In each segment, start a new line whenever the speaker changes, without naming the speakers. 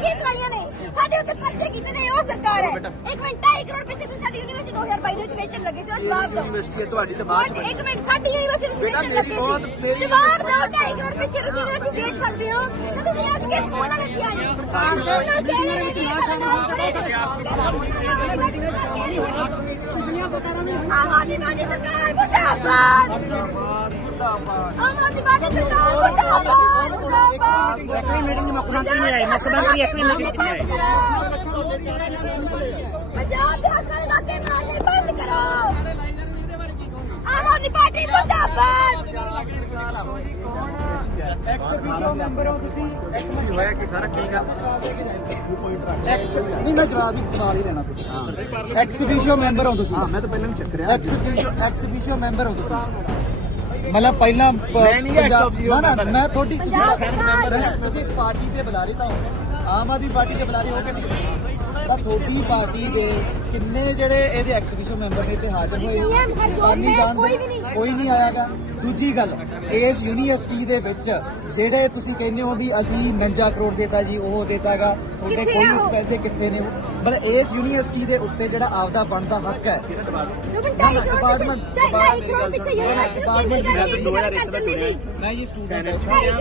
ਅਸੀਂ ਚਲਾਈਆਂ ਨੇ, ਸਾਡੇ ਉੱਤੇ ਪਰਚੇ ਕੀਤੇ ਨੇ, ਉਹ ਸਰਕਾਰ ਹੈ। ਇੱਕ ਮਿੰਟ, 2.5 ਕਰੋੜ ਪਿੱਛੇ ਤੁਸੀਂ ਸਾਡੀ ਯੂਨੀਵਰਸਿਟੀ 2022 ਦੇ ਵਿੱਚ ਵੇਚਣ ਲੱਗੇ ਸੀ, ਉਹ ਜਵਾਬ ਦਿਓ।
ਯੂਨੀਵਰਸਿਟੀ ਹੈ ਤੁਹਾਡੀ ਤੇ ਬਾਅਦ ਚ
ਇੱਕ ਮਿੰਟ, ਸਾਡੀ ਯੂਨੀਵਰਸਿਟੀ ਤੁਸੀਂ ਵੇਚਣ ਲੱਗੇ ਸੀ, ਜਵਾਬ ਦਿਓ। 2.5 ਕਰੋੜ ਪਿੱਛੇ ਤੁਸੀਂ ਯੂਨੀਵਰਸਿਟੀ ਵੇਚ ਸਕਦੇ ਹੋ ਤੇ ਤੁਸੀਂ ਅੱਜ ਕਿਸ ਮੂੰਹ ਨਾਲ ਇੱਥੇ ਆਏ ਹੋ? ਆਮ ਆਦਮੀ ਪਾਰਟੀ ਸਰਕਾਰ ਮੁਰਦਾਬਾਦ, ਆਮ ਆਦਮੀ ਪਾਰਟੀ ਸਰਕਾਰ ਮੁਰਦਾਬਾਦ, ਮੁਰਦਾਬਾਦ।
ਮੁੱਖ ਮੰਤਰੀ ਨਹੀਂ ਆਏ, ਮੁੱਖ ਮੰਤਰੀ ਇੱਕ ਵੀ ਮੀਟਿੰਗ ਨਹੀਂ ਆਏ।
ਪੰਜਾਬ ਦੇ ਹੱਕਾਂ ਦੇ ਨਾਤੇ ਮਾਰਨੇ ਬੰਦ ਕਰੋ। ਆਮ ਆਦਮੀ ਪਾਰਟੀ ਮੁਰਦਾਬਾਦ।
ਐਕਸ-ਅਫੀਸ਼ੀਓ ਮੈਂਬਰ ਹੋ ਤੁਸੀਂ?
ਹੋਇਆ ਕਿ ਸਾਰਾ ਕੀ ਗੱਲ
ਨਹੀਂ, ਮੈਂ ਜਵਾਬ ਇੱਕ ਸਵਾਲ ਹੀ ਲੈਣਾ ਤੁਸੀਂ। ਐਕਸ-ਅਫੀਸ਼ੀਓ ਮੈਂਬਰ ਹੋ ਤੁਸੀਂ?
ਮੈਂ ਤਾਂ ਪਹਿਲਾਂ ਵੀ ਚੱਕ ਰਿਹਾ।
ਐਕਸ-ਅਫੀਸ਼ੀਓ ਮੈਂਬਰ ਹੋ ਤੁਸੀਂ? ਮਤਲਬ ਪਹਿਲਾਂ
ਮੈਂ ਨਹੀਂ ex-officio
ਨਾ,
member।
ਮੈਂ ਤੁਹਾਡੀ ਤੁਸੀਂ ਪਾਰਟੀ ਦੇ ਬੁਲਾਰੇ ਤਾਂ ਹੋ, ਆਮ ਆਦਮੀ ਪਾਰਟੀ ਦੇ ਬੁਲਾਰੇ ਹੋ ਕਿ ਨਹੀਂ? ਤਾਂ ਤੁਹਾਡੀ ਪਾਰਟੀ ਦੇ ਕਿੰਨੇ ਜਿਹੜੇ ਇਹਦੇ ਐਕਸ-ਅਫੀਸ਼ੀਓ ਮੈਂਬਰ ਨੇ ਇੱਥੇ ਹਾਜ਼ਰ ਹੋਏ? ਸਾਨੀ ਜਾਣਦੇ ਕੋਈ ਨਹੀਂ ਆਇਆਗਾ। ਦੂਜੀ ਗੱਲ, ਇਸ ਯੂਨੀਵਰਸਿਟੀ ਦੇ ਵਿੱਚ ਜਿਹੜੇ ਤੁਸੀਂ ਕਹਿੰਦੇ ਹੋ ਵੀ ਅਸੀਂ 49 ਕਰੋੜ ਦੇਤਾ ਜੀ, ਉਹ ਦੇਤਾਗਾ, ਤੁਹਾਡੇ ਕੋਈ ਪੈਸੇ ਕਿੱਥੇ ਨੇ? ਮਤਲਬ ਇਸ ਯੂਨੀਵਰਸਿਟੀ ਦੇ ਉੱਤੇ ਜਿਹੜਾ ਆਪਦਾ ਬਣਦਾ ਹੱਕ ਹੈ, ਮੈਂ ਜੀ ਸਟੂਡੈਂਟ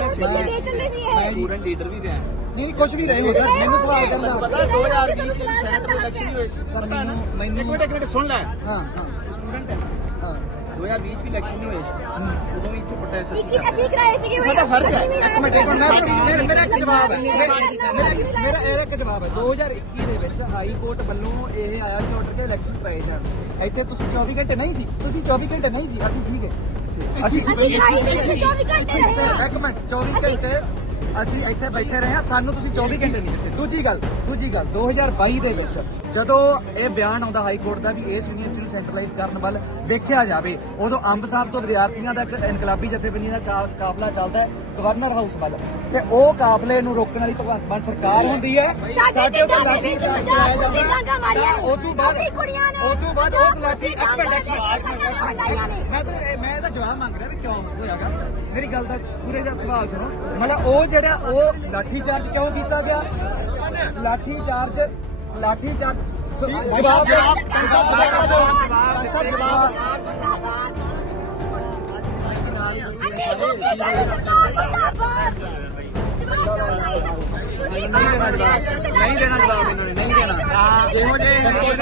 ਲੀਡਰ ਵੀ ਰਿਹਾ।
ਨਹੀਂ ਕੁਝ ਵੀ ਰਹੇ ਹੋ ਸਰ, ਮੈਨੂੰ ਸਵਾਲ ਕਰਨਾ
ਪਤਾ 2020 ਚ ਸੈਨੇਟ ਦੇ ਇਲੈਕਸ਼ਨ ਵੀ ਹੋਏ ਸੀ
ਸਰ।
ਇੱਕ ਮਿੰਟ ਸੁਣ ਲੈ।
ਹਾਂ
ਸਟੂਡੈਂਟ ਹੈ,
ਹਾਂ
2020 ਚ ਵੀ ਇਲੈਕਸ਼ਨ ਨਹੀਂ ਹੋਏ ਸੀ, ਉਦੋਂ ਵੀ ਇੱਥੇ ਪ੍ਰੋਟੈਸਟ ਸੀ।
ਅਸੀਂ ਕਰਾਏ ਸੀਗੇ।
ਸਾਡਾ ਫਰਜ਼ ਹੈ।
ਇੱਕ ਮਿੰਟ ਮੇਰਾ ਇੱਕ ਜਵਾਬ ਹੈ, ਮੇਰਾ ਇਹ ਇੱਕ ਜਵਾਬ ਹੈ। 2021 ਦੇ ਵਿੱਚ ਹਾਈ ਕੋਰਟ ਵੱਲੋਂ ਇਹ ਆਇਆ ਸੀ ਆਰਡਰ ਕਿ ਇਲੈਕਸ਼ਨ ਕਰਾਏ ਜਾਣ। ਇੱਥੇ ਤੁਸੀਂ 24 ਘੰਟੇ ਨਹੀਂ ਸੀ, ਤੁਸੀਂ 24 ਘੰਟੇ ਨਹੀਂ ਸੀ, ਅਸੀਂ ਸੀਗੇ। ਅਸੀਂ ਇੱਕ ਮਿੰਟ, 24 ਘੰਟੇ ਅਸੀਂ ਇੱਥੇ ਬੈਠੇ ਰਹੇ ਹਾਂ, ਸਾਨੂੰ ਤੁਸੀਂ 24 ਘੰਟੇ ਨਹੀਂ ਦੱਸੇ। ਦੂਜੀ ਗੱਲ 2022 ਦੇ ਵਿੱਚ ਜਦੋਂ ਇਹ ਬਿਆਨ ਆਉਂਦਾ ਹਾਈ ਕੋਰਟ ਦਾ ਵੀ ਇਸ ਯੂਨੀਵਰਸਿਟੀ ਨੂੰ ਸੈਂਟਰਲਾਈਜ਼ ਕਰਨ ਵੱਲ ਵੇਖਿਆ ਜਾਵੇ, ਉਦੋਂ ਅੰਬ ਸਾਹਿਬ ਤੋਂ ਵਿਦਿਆਰਥੀਆਂ ਦਾ ਇੱਕ ਇਨਕਲਾਬੀ ਜਥੇਬੰਦੀਆਂ ਦਾ ਕਾਫਲਾ ਚੱਲਦਾ ਹੈ ਗਵਰਨਰ ਹਾਊਸ ਵੱਲ, ਤੇ ਉਹ ਕਾਫਲੇ ਨੂੰ ਰੋਕਣ ਵਾਲੀ ਭਗਵੰਤ ਮਾਨ ਸਰਕਾਰ ਹੁੰਦੀ ਹੈ। ਸਾਡੇ ਉੱਤੇ ਲਾਠੀ ਚਾਰਜ ਕਰਾਇਆ ਜਾਂਦਾ। ਉਦੋਂ ਬਾਅਦ ਉਸ ਲਾਠੀ ਮੈਂ ਤਾਂ ਜਵਾਬ ਮੰਗ ਰਿਹਾ ਵੀ ਕਿਉਂ ਹੋਇਆਗਾ। ਮੇਰੀ ਗੱਲ ਦਾ ਪੂਰੇ ਦਾ ਸਵਾਲ ਸੁਣੋ। ਮਤਲਬ ਉਹ ਜਿਹੜਾ ਉਹ ਲਾਠੀ ਚਾਰਜ ਕਿਉਂ ਕੀਤਾ ਗਿਆ? ਲਾਠੀ ਚਾਰਜ ਜਵਾਬ
ਨਹੀਂ ਦੇਣਾ ਜਵਾਬ, ਇਹਨਾਂ ਨੇ ਨਹੀਂ ਦੇਣਾ। ਜਿਹੋ ਜਿਹੇ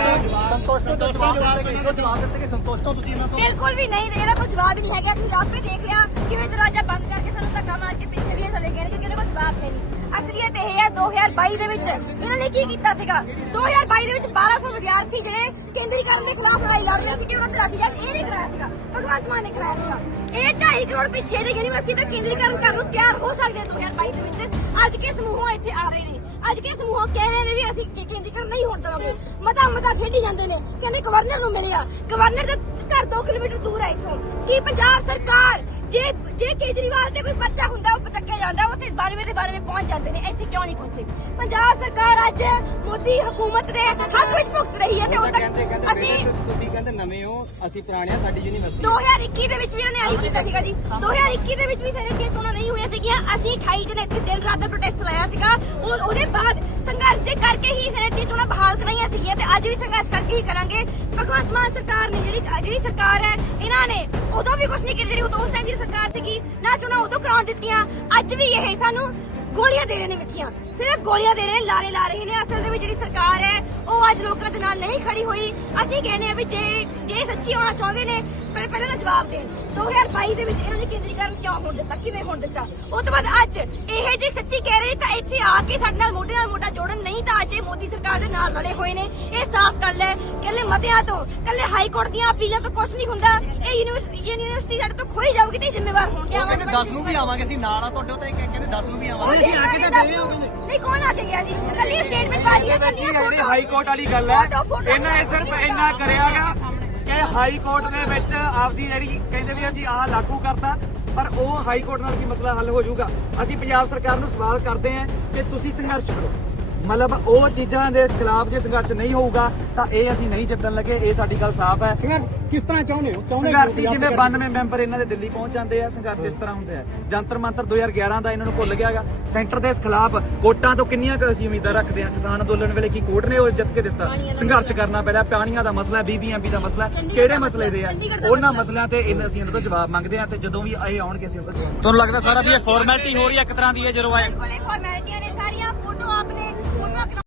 ਸੰਤੋਸ਼ ਤੋਂ ਜਵਾਬ ਦਿੱਤੇ ਕਿ ਸੰਤੋਸ਼ ਤੋਂ ਤੁਸੀਂ ਇਹਨਾਂ ਤੋਂ
ਬਿਲਕੁਲ ਵੀ ਨਹੀਂ, ਇਹਦਾ ਕੋਈ ਜਵਾਬ ਨਹੀਂ ਹੈਗਾ। ਤੁਸੀਂ ਆਪੇ ਦੇਖ ਲਿਆ ਕਿਵੇਂ ਦਰਵਾਜ਼ਾ ਬੰਦ ਕਰਕੇ ਸਾਨੂੰ ਧੱਕਾ ਮਾਰ ਕੇ ਪਿੱਛੇ ਵੀ ਇਹ ਚਲੇ ਗਏ ਨੇ, ਕਿਉਂਕਿ ਇਹਦਾ ਕੋਈ ਜਵਾਬ ਹੈ ਨਹੀਂ। ਅਸਲੀਅਤ ਇਹ ਹੈ 2022 ਦੇ ਵਿੱਚ ਇਹਨਾਂ ਨੇ ਕੀ ਕੀਤਾ ਸੀਗਾ। 2022 ਦੇ ਵਿੱਚ 1200 ਵਿਦਿਆਰਥੀ ਜਿਹੜੇ ਕੇਂਦਰੀਕਰਨ ਦੇ ਖਿਲਾਫ ਲੜਾਈ ਲੜ ਰਹੇ ਸੀ ਕਿ ਉਹਨਾਂ ਤੇ ਲਾਠੀਚਾਰਜ ਇਹ ਨਹੀਂ ਕਰਾਇਆ ਸੀਗਾ, ਭਗਵੰਤ ਮਾਨ ਨੇ ਕਰਾਇਆ ਸੀਗਾ। ਇਹ 2.5 ਕਰੋੜ ਪਿੱਛੇ ਦੇ ਯੂਨੀਵਰਸਿਟੀ ਦਾ ਕੇਂਦਰੀਕਰਨ ਕਰਨ ਨੂੰ ਤਿਆਰ ਹੋ ਸਕਦੇ 2022 ਦੇ ਵਿੱਚ। ਅੱਜ ਕੇ ਸਮੂਹ ਇੱਥੇ ਆ ਰਹੇ ਨੇ, ਅੱਜ ਕੇ ਸਮੂਹ ਕਹਿ ਰਹੇ ਨੇ ਵੀ ਅਸੀਂ ਕੇਂਦਰੀਕਰਨ ਨਹੀਂ ਹੋਣ ਦੇਵਾਂਗੇ। ਮਤਾ ਖੇਡੀ ਜਾਂਦੇ ਨੇ, ਕਹਿੰਦੇ ਗਵਰਨਰ ਨੂੰ ਮਿਲਿਆ। ਗਵਰਨਰ ਦਾ ਘਰ 2 ਕਿਲੋਮੀਟਰ ਦੂਰ ਹੈ ਇੱਥੋਂ। ਕੀ ਪੰਜਾਬ ਸਰਕਾਰ ਜੇ ਕੇਜਰੀਵਾਲ ਤੇ ਕੋਈ ਬੱਚਾ ਹੁੰਦਾ ਉਹ ਚੱਕਿਆ ਜਾਂਦਾ, ਉੱਥੇ 92 ਦੇ 92 ਪਹੁੰਚ ਜਾਂਦੇ ਨੇ, ਇੱਥੇ ਕਿਉਂ ਨਹੀਂ ਪਹੁੰਚੇ? ਪੰਜਾਬ ਸਰਕਾਰ ਅੱਜ ਮੋਦੀ ਹਕੂਮਤ ਦੇ ਹੱਕ ਵਿੱਚ ਭੁਗਤ ਰਹੀ ਹੈ ਤੇ ਉਹ ਤੱਕ ਅਸੀਂ
ਤੁਸੀਂ ਕਹਿੰਦੇ ਨਵੇਂ ਹੋ, ਅਸੀਂ ਪੁਰਾਣੇ ਆ। ਸਾਡੀ ਯੂਨੀਵਰਸਿਟੀ
2021 ਦੇ ਵਿੱਚ ਵੀ ਉਹਨੇ ਆਹੀ ਕੀਤਾ ਸੀਗਾ ਜੀ। 2021 ਦੇ ਵਿੱਚ ਵੀ ਸੈਨੇਟ ਦੀਆਂ ਚੋਣਾਂ ਨਹੀਂ ਹੋਈਆਂ ਸੀਗੀਆਂ। ਅਸੀਂ 28 ਦਿਨ ਇੱਥੇ ਦਿਨ ਰਾਤ ਦਾ ਪ੍ਰੋਟੈਸਟ ਚਲਾਇਆ ਸੀਗਾ। ਉਹਦੇ ਬਾਅਦ ਸੰਘਰਸ਼ ਦੇ ਕਰਕੇ ਹੀ ਸੈਨੇਟ ਦੀਆਂ ਚੋਣਾਂ ਬਹਾਲ ਕਰਾਈਆਂ ਸੀਗੀਆਂ ਤੇ ਅੱਜ ਵੀ ਸੰਘਰਸ਼ ਕਰਕੇ ਹੀ ਕਰਾਂਗੇ। ਭਗਵੰਤ ਮਾਨ ਸਰਕਾਰ ਨੇ ਜਿਹੜੀ ਸਰਕਾਰ ਹੈ, ਇਹਨਾਂ ਨੇ ਉਦੋਂ ਵੀ ਕੁਝ ਨਹੀਂ ਕੀਤਾ। ਜਿਹੜੀ ਉਸ ਟਾਈਮ ਦੀ ਸਰਕਾਰ ਸੀਗੀ ਨਾ, ਚੋਣਾਂ ਉਦੋਂ ਕਰਾਉਣ ਦਿੱਤੀਆਂ। ਅੱਜ ਵੀ ਇਹ ਸਾਨੂੰ ਗੋਲੀਆਂ ਦੇ ਰਹੇ ਨੇ ਮਿੱਠੀਆਂ, ਸਿਰਫ ਗੋਲੀਆਂ ਦੇ ਰਹੇ ਨੇ, ਲਾਰੇ ਲਾ ਰਹੇ ਨੇ। ਅਸਲ ਦੇ ਵਿੱਚ ਜਿਹੜੀ ਸਰਕਾਰ ਹੈ ਉਹ ਅੱਜ ਲੋਕਾਂ ਦੇ ਨਾਲ ਨਹੀਂ ਖੜੀ ਹੋਈ। ਅਸੀਂ ਕਹਿੰਦੇ ਆ ਵੀ ਜੇ ਸੱਚੀ ਹੋਣਾ ਚਾਹੁੰਦੇ ਨੇ ਪਹਿਲਾਂ ਦਾ ਜਵਾਬ ਦੇਣ। 2022 ਦੇ ਵਿੱਚ ਇਹਨਾਂ ਨੇ ਕੇਂਦਰੀਕਰਨ ਕਿਉਂ ਹੋਣ ਦਿੱਤਾ, ਕਿਵੇਂ ਹੋਣ ਦਿੱਤਾ? ਉਸ ਤੋਂ ਬਾਅਦ ਅੱਜ ਇਹ ਜੇ ਸੱਚੀ ਕਹਿ ਰਹੇ ਤਾਂ ਇੱਥੇ ਆ ਕੇ ਸਾਡੇ ਨਾਲ ਮੋਢੇ ਨਾਲ ਮੋਢਾ ਜੋੜਨ, ਨਹੀਂ ਤਾਂ ਅੱਜ ਇਹ ਮੋਦੀ ਸਰਕਾਰ ਦੇ ਨਾਲ ਰਲੇ ਹੋਏ ਨੇ। ਇਹ ਸਾਫ਼ ਗੱਲ ਹੈ। ਕੱਲੇ ਮਤਿਆਂ ਤੋਂ, ਕੱਲੇ ਹਾਈ ਕੋਰਟ ਦੀਆਂ ਅਪੀਲਾਂ ਤੋਂ ਕੁਝ ਨਹੀਂ ਹੁੰਦਾ। ਇਹ ਯੂਨੀਵਰਸਿਟੀ ਸਾਡੇ ਤੋਂ ਖੋਈ ਜਾਊਗੀ ਤੇ ਜ਼ਿੰਮੇਵਾਰ ਹੋਣਗੇ।
ਕਹਿੰਦੇ 10 ਨੂੰ ਵੀ ਆਵਾਂਗੇ, ਅਸੀਂ ਨਾਲ ਆ ਤੁਹਾਡੇ ਉੱਤੇ। ਕਹਿੰਦੇ 10 ਨੂੰ ਵੀ ਆਵਾਂਗੇ।
ਨਹੀਂ, ਕੌਣ ਆ ਕੇ ਗਿਆ ਜੀ? ਕੱਲੀ ਸਟੇਟਮੈਂਟ ਬਾਜੀ ਹੈ।
ਜਿਹੜੀ ਹਾਈ ਕੋਰਟ ਵਾਲੀ ਗੱਲ ਹੈ, ਇਹਨਾਂ ਨੇ ਸਿਰਫ ਇੰਨਾ ਕਰਿਆਗਾ ਕਿ ਹਾਈ ਕੋਰਟ ਦੇ ਵਿੱਚ ਆਪਦੀ ਜਿਹੜੀ ਕਹਿੰਦੇ ਵੀ ਅਸੀਂ ਆਹ ਲਾਗੂ ਕਰਤਾ, ਪਰ ਉਹ ਹਾਈ ਕੋਰਟ ਨਾਲ ਕੀ ਮਸਲਾ ਹੱਲ ਹੋ ਜਾਊਗਾ? ਅਸੀਂ ਪੰਜਾਬ ਸਰਕਾਰ ਨੂੰ ਸਵਾਲ ਕਰਦੇ ਹਾਂ ਕਿ ਤੁਸੀਂ ਸੰਘਰਸ਼ ਕਰੋ। ਮਤਲਬ ਉਹ ਚੀਜ਼ਾਂ ਦੇ ਖਿਲਾਫ ਜੇ ਸੰਘਰਸ਼ ਨਹੀਂ ਹੋਊਗਾ ਤਾਂ ਇਹ ਅਸੀਂ ਨਹੀਂ ਜਿੱਤਣ ਲੱਗੇ। ਇਹ ਸਾਡੀ ਗੱਲ ਸਾਫ਼ ਹੈ।
ਕਿਸ ਤਰ੍ਹਾਂ ਚਾਹੁੰਦੇ ਹੋ
ਸੰਘਰਸ਼ ਜਿਵੇਂ 92 ਮੈਂਬਰ ਇਹਨਾਂ ਦੇ ਦਿੱਲੀ ਪਹੁੰਚ ਜਾਂਦੇ ਆ, ਸੰਘਰਸ਼ ਇਸ ਤਰ੍ਹਾਂ ਹੁੰਦਾ ਹੈ। ਜੰਤਰ ਮੰਤਰ 2011 ਦਾ ਇਹਨਾਂ ਨੂੰ ਭੁੱਲ ਗਿਆਗਾ। ਸੈਂਟਰ ਦੇ ਖਿਲਾਫ ਕੋਟਾਂ ਤੋਂ ਕਿੰਨੀਆਂ ਕੁ ਅਸੀਂ ਉਮੀਦਾਂ ਰੱਖਦੇ ਹਾਂ। ਕਿਸਾਨ ਅੰਦੋਲਨ ਵੇਲੇ ਕੀ ਕੋਰਟ ਨੇ ਉਹ ਜਿੱਤ ਕੇ ਦਿੱਤਾ? ਸੰਘਰਸ਼ ਕਰਨਾ ਪੈਣਾ। ਪਾਣੀਆਂ ਦਾ ਮਸਲਾ, BBMP ਦਾ ਮਸਲਾ, ਕਿਹੜੇ ਮਸਲੇ ਦੇ ਆ? ਉਹਨਾਂ ਮਸਲਿਆਂ ਤੇ ਅਸੀਂ ਇਹਨਾਂ ਤੋਂ ਜਵਾਬ ਮੰਗਦੇ ਆ ਤੇ ਜਦੋਂ ਵੀ ਇਹ ਆਉਣਗੇ ਅਸੀਂ ਉਹਨਾਂ ਤੋਂ ਜਵਾਬ।
ਤੁਹਾਨੂੰ ਲੱਗਦਾ ਸਾਰਾ ਵੀ ਇਹ ਫਾਰਮੈਲਿਟੀ ਹੋ ਰਹੀ ਹੈ ਇੱਕ ਤਰ੍ਹਾਂ ਦੀ ਹੈ ਜਦੋਂ ਆਏ
ਕੋਲੇ ਫਾਰਮੈਲਿਟੀਆਂ ਨੇ ਸਾਰੀਆਂ, ਫੋਟੋ ਆਪਨੇ